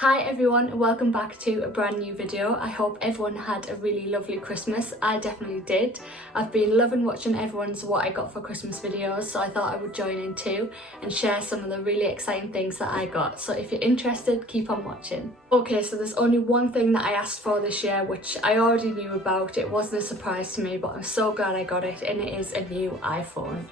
Hi everyone, and welcome back to a brand new video. I hope everyone had a really lovely Christmas. I definitely did. I've been loving watching everyone's what I got for Christmas videos, so I thought I would join in too and share some of the really exciting things that I got. So if you're interested, keep on watching. Okay, so there's only one thing that I asked for this year, which I already knew about. It wasn't a surprise to me, but I'm so glad I got it, and it is a new iPhone.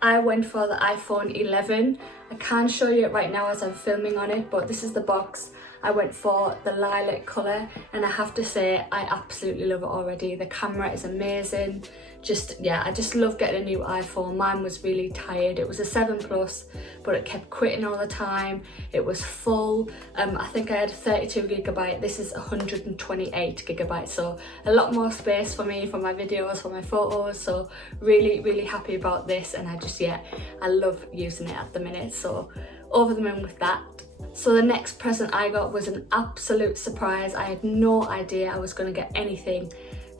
I went for the iPhone 11. I can't show you it right now as I'm filming on it, but this is the box. I went for the lilac colour, and I have to say I absolutely love it already. The camera is amazing. I just love getting a new iPhone. Mine was really tired. It was a 7 Plus, but it kept quitting all the time. It was full. I think I had 32GB. This is 128GB, so a lot more space for me, for my videos, for my photos. So really happy about this, and I love using it at the minute. So over the moon with that. So the next present I got was an absolute surprise. I had no idea I was going to get anything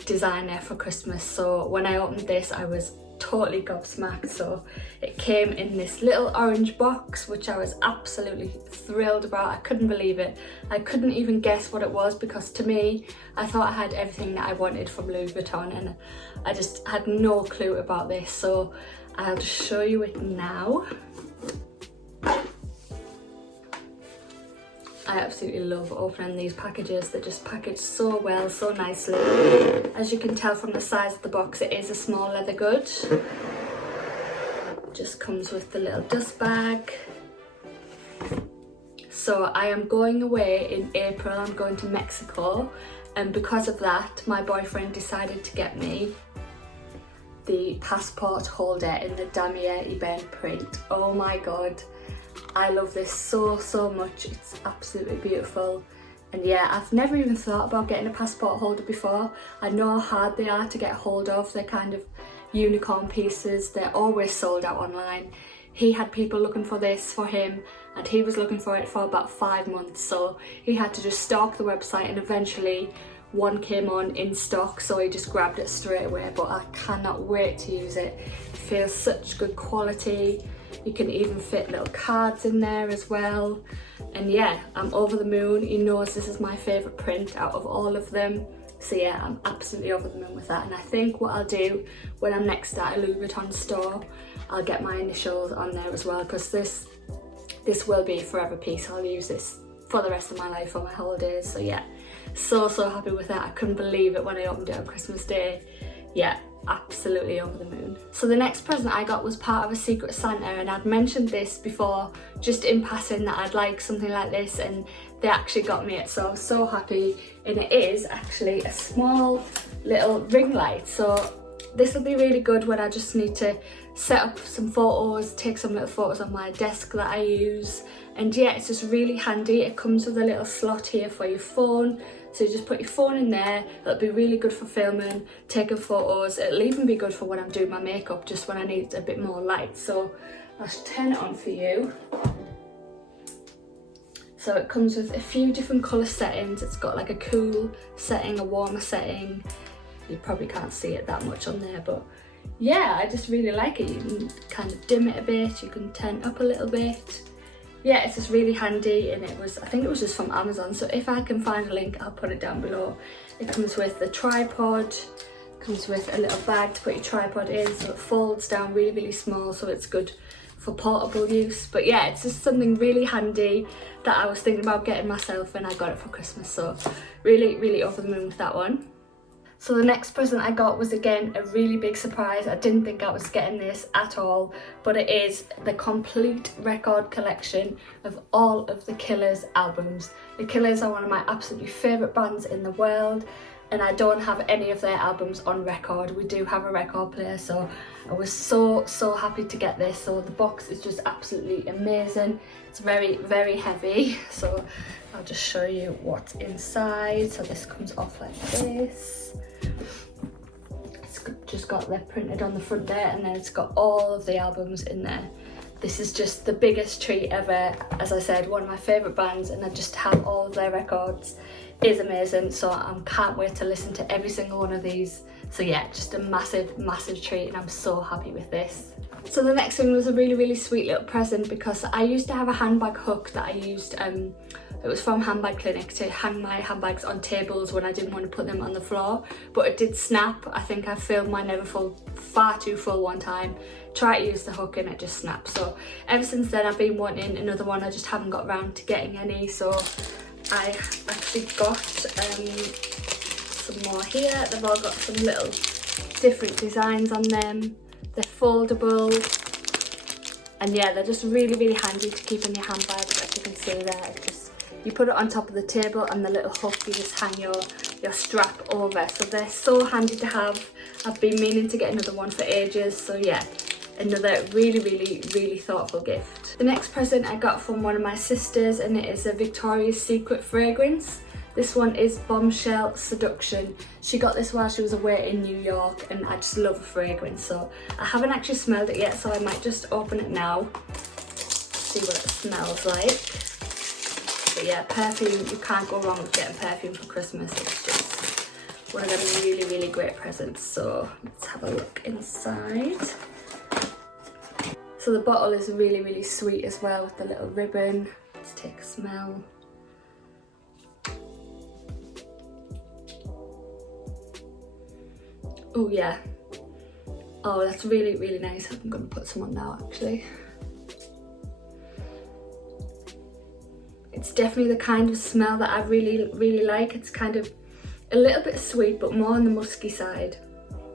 designer for Christmas. So when I opened this, I was totally gobsmacked. So it came in this little orange box, which I was absolutely thrilled about. I couldn't believe it. I couldn't even guess what it was, because to me, I thought I had everything that I wanted from Louis Vuitton, and I just had no clue about this. So I'll just show you it now. I absolutely love opening these packages. They're just packaged so well, so nicely. As you can tell from the size of the box, it is a small leather good. Just comes with the little dust bag. So I am going away in April. I'm going to Mexico, and because of that, my boyfriend decided to get me the passport holder in the Damier Ebene print. Oh my god, I love this so much. It's absolutely beautiful. And yeah, I've never even thought about getting a passport holder before. I know how hard they are to get hold of. They're kind of unicorn pieces. They're always sold out online. He had people looking for this for him, and he was looking for it for about 5 months. So he had to just stalk the website, and eventually one came on in stock, so he just grabbed it straight away. But I cannot wait to use it. It feels such good quality. You can even fit little cards in there as well. And yeah, I'm over the moon. He knows this is my favourite print out of all of them. So yeah, I'm absolutely over the moon with that. And I think what I'll do when I'm next at a Louis Vuitton store, I'll get my initials on there as well, because this will be a forever piece. I'll use this for the rest of my life, for my holidays. So yeah, so happy with that. I couldn't believe it when I opened it on Christmas Day. Yeah, absolutely over the moon. So the next present I got was part of a Secret Santa, and I'd mentioned this before just in passing that I'd like something like this, and they actually got me it, so I was so happy. And it is actually a small little ring light. So this will be really good when I just need to set up some photos, take some little photos on my desk that I use. And yeah, it's just really handy. It comes with a little slot here for your phone, so you just put your phone in there. It'll be really good for filming, taking photos. It'll even be good for when I'm doing my makeup, just when I need a bit more light. So I'll just turn it on for you. So it comes with a few different colour settings. It's got like a cool setting, a warmer setting. You probably can't see it that much on there, but yeah, I just really like it. You can kind of dim it a bit, you can turn it up a little bit. Yeah, it's just really handy, and I think it was just from Amazon, so if I can find a link, I'll put it down below. It comes with the tripod, comes with a little bag to put your tripod in, so it folds down really small, so it's good for portable use. But yeah, it's just something really handy that I was thinking about getting myself, and I got it for Christmas, so really over the moon with that one. So the next present I got was again a really big surprise. I didn't think I was getting this at all, but it is the complete record collection of all of the Killers albums. The Killers are one of my absolutely favourite bands in the world, and I don't have any of their albums on record. We do have a record player, so I was so happy to get this. So the box is just absolutely amazing. It's very heavy, so I'll just show you what's inside. So this comes off like this. It's just got that printed on the front there, and then it's got all of the albums in there. This is just the biggest treat ever. As I said, one of my favourite bands, and I just have all of their records is amazing. So I can't wait to listen to every single one of these. So yeah, just a massive treat, and I'm so happy with this. So the next one was a really sweet little present, because I used to have a handbag hook that I used, it was from Handbag Clinic, to hang my handbags on tables when I didn't want to put them on the floor, but it did snap. I think I filled my never full far too full one time, tried to use the hook and it just snapped. So ever since then I've been wanting another one, I just haven't got around to getting any. So I actually got some more here. They've all got some little different designs on them. They're foldable, and yeah, they're just really handy to keep in your handbags. As you can see there, it just, you put it on top of the table, and the little hook, you just hang your strap over. So they're so handy to have. I've been meaning to get another one for ages, so yeah, another really thoughtful gift. The next present I got from one of my sisters, and it is a Victoria's Secret fragrance. This one is Bombshell Seduction. She got this while she was away in New York, and I just love the fragrance. So I haven't actually smelled it yet, so I might just open it now, see what it smells like. But yeah, perfume, you can't go wrong with getting perfume for Christmas. It's just one of them really great presents. So let's have a look inside. So the bottle is really sweet as well, with the little ribbon. Let's take a smell. Oh yeah, oh that's really nice. I'm gonna put some on now actually. It's definitely the kind of smell that I really like. It's kind of a little bit sweet, but more on the musky side.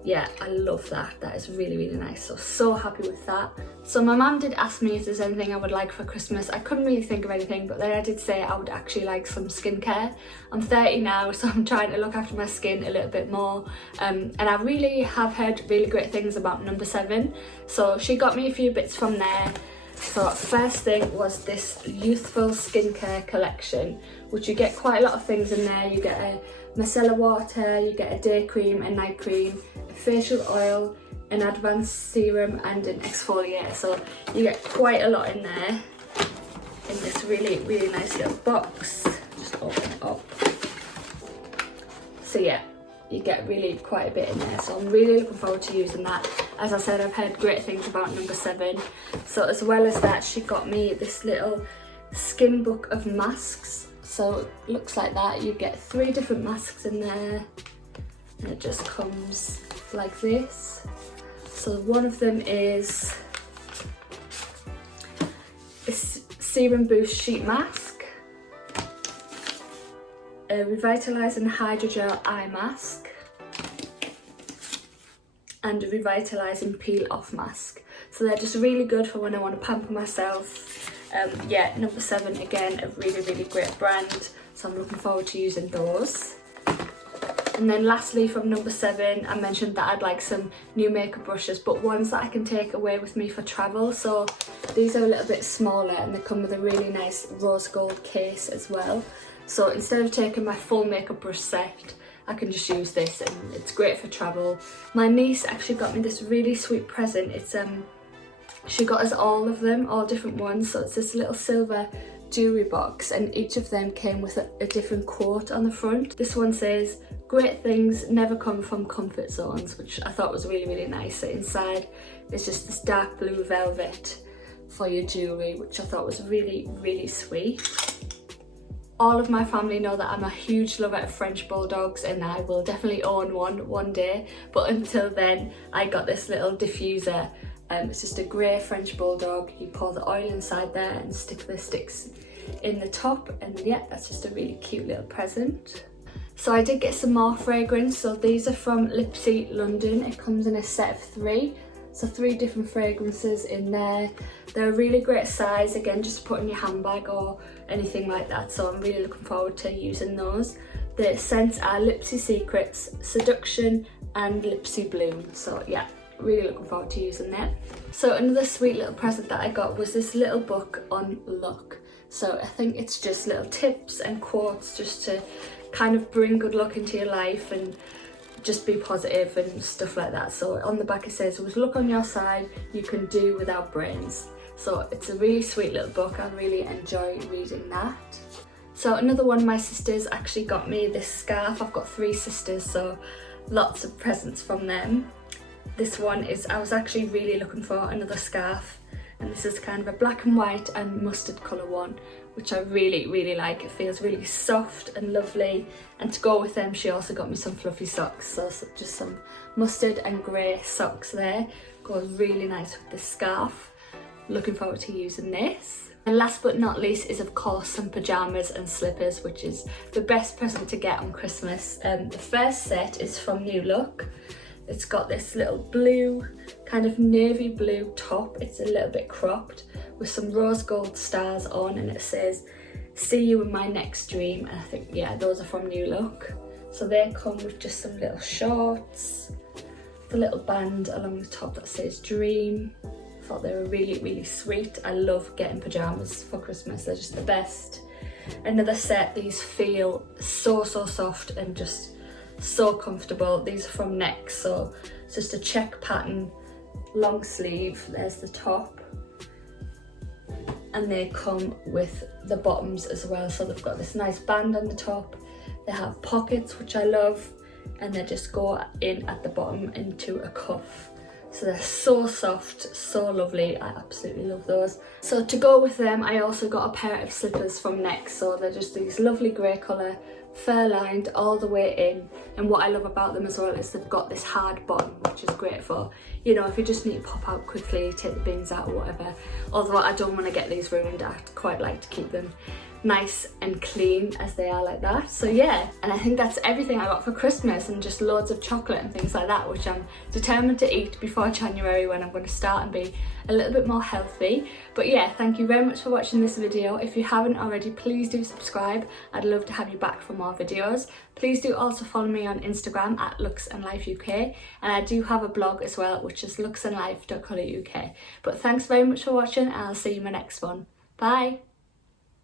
Yeah, I love that. That is really nice. So happy with that. So my mum did ask me if there's anything I would like for Christmas. I couldn't really think of anything, but then I did say I would actually like some skincare. I'm 30 now, so I'm trying to look after my skin a little bit more. And I really have heard really great things about No. 7. So she got me a few bits from there. So first thing was this youthful skincare collection, which you get quite a lot of things in there. You get a micellar water, you get a day cream, a night cream, a facial oil, an advanced serum and an exfoliator. So you get quite a lot in there in this really nice little box. Just open it up. So yeah, you get really quite a bit in there, so I'm really looking forward to using that. As I said, I've heard great things about No. 7. So as well as that, she got me this little skin book of masks. So it looks like that. You get 3 different masks in there, and it just comes like this. So one of them is a Serum Boost Sheet Mask, a Revitalising Hydrogel Eye Mask, and a Revitalising Peel Off Mask. So they're just really good for when I want to pamper myself. Yeah, No. 7, again, a really great brand, so I'm looking forward to using those. And then lastly, from No. 7, I mentioned that I'd like some new makeup brushes, but ones that I can take away with me for travel. So these are a little bit smaller, and they come with a really nice rose gold case as well. So instead of taking my full makeup brush set, I can just use this, and it's great for travel. My niece actually got me this really sweet present. It's she got us all of them, all different ones. So it's this little silver jewellery box, and each of them came with a different quote on the front. This one says, "Great things never come from comfort zones," which I thought was really nice. So inside is just this dark blue velvet for your jewellery, which I thought was really sweet. All of my family know that I'm a huge lover of French bulldogs, and I will definitely own one day. But until then, I got this little diffuser. It's just a grey French bulldog. You pour the oil inside there and stick the sticks in the top, and yeah, that's just a really cute little present. So I did get some more fragrance. So these are from Lipsy London. It comes in a set of 3. So 3 different fragrances in there. They're a really great size, again, just to put in your handbag or anything like that. So I'm really looking forward to using those. The scents are Lipsy Secrets, Seduction and Lipsy Bloom. So yeah, really looking forward to using that. So another sweet little present that I got was this little book on luck. So I think it's just little tips and quotes just to kind of bring good luck into your life and just be positive and stuff like that. So on the back it says, with luck on your side, you can do without brains. So it's a really sweet little book. I really enjoy reading that. So another one of my sisters actually got me this scarf. I've got 3 sisters, so lots of presents from them. This one is, I was actually really looking for another scarf, and this is kind of a black and white and mustard colour one, which I really like. It feels really soft and lovely, and to go with them she also got me some fluffy socks, so just some mustard and grey socks there. Goes really nice with this scarf. Looking forward to using this. And last but not least is of course some pyjamas and slippers, which is the best present to get on Christmas. The first set is from New Look. It's got this little blue, kind of navy blue top. It's a little bit cropped with some rose gold stars on, and it says, "See you in my next dream." And I think, yeah, those are from New Look. So they come with just some little shorts, the little band along the top that says dream. I thought they were really sweet. I love getting pyjamas for Christmas, they're just the best. Another set, these feel so soft and just so comfortable. These are from Next, so it's just a check pattern, long sleeve, there's the top, and they come with the bottoms as well. So they've got this nice band on the top, they have pockets, which I love, and they just go in at the bottom into a cuff. So they're so soft, so lovely. I absolutely love those. So to go with them, I also got a pair of slippers from Next. So they're just these lovely grey colour, fur lined all the way in. And what I love about them as well is they've got this hard bottom, which is great for, you know, if you just need to pop out quickly, take the bins out or whatever. Although I don't want to get these ruined, I quite like to keep them nice and clean as they are like that. So yeah, and I think that's everything I got for Christmas, and just loads of chocolate and things like that, which I'm determined to eat before January, when I'm going to start and be a little bit more healthy. But yeah, thank you very much for watching this video. If you haven't already, please do subscribe. I'd love to have you back for more videos. Please do also follow me on Instagram at Looks and Life UK, and I do have a blog as well, which is looksandlife.co.uk. But thanks very much for watching, and I'll see you in my next one. Bye.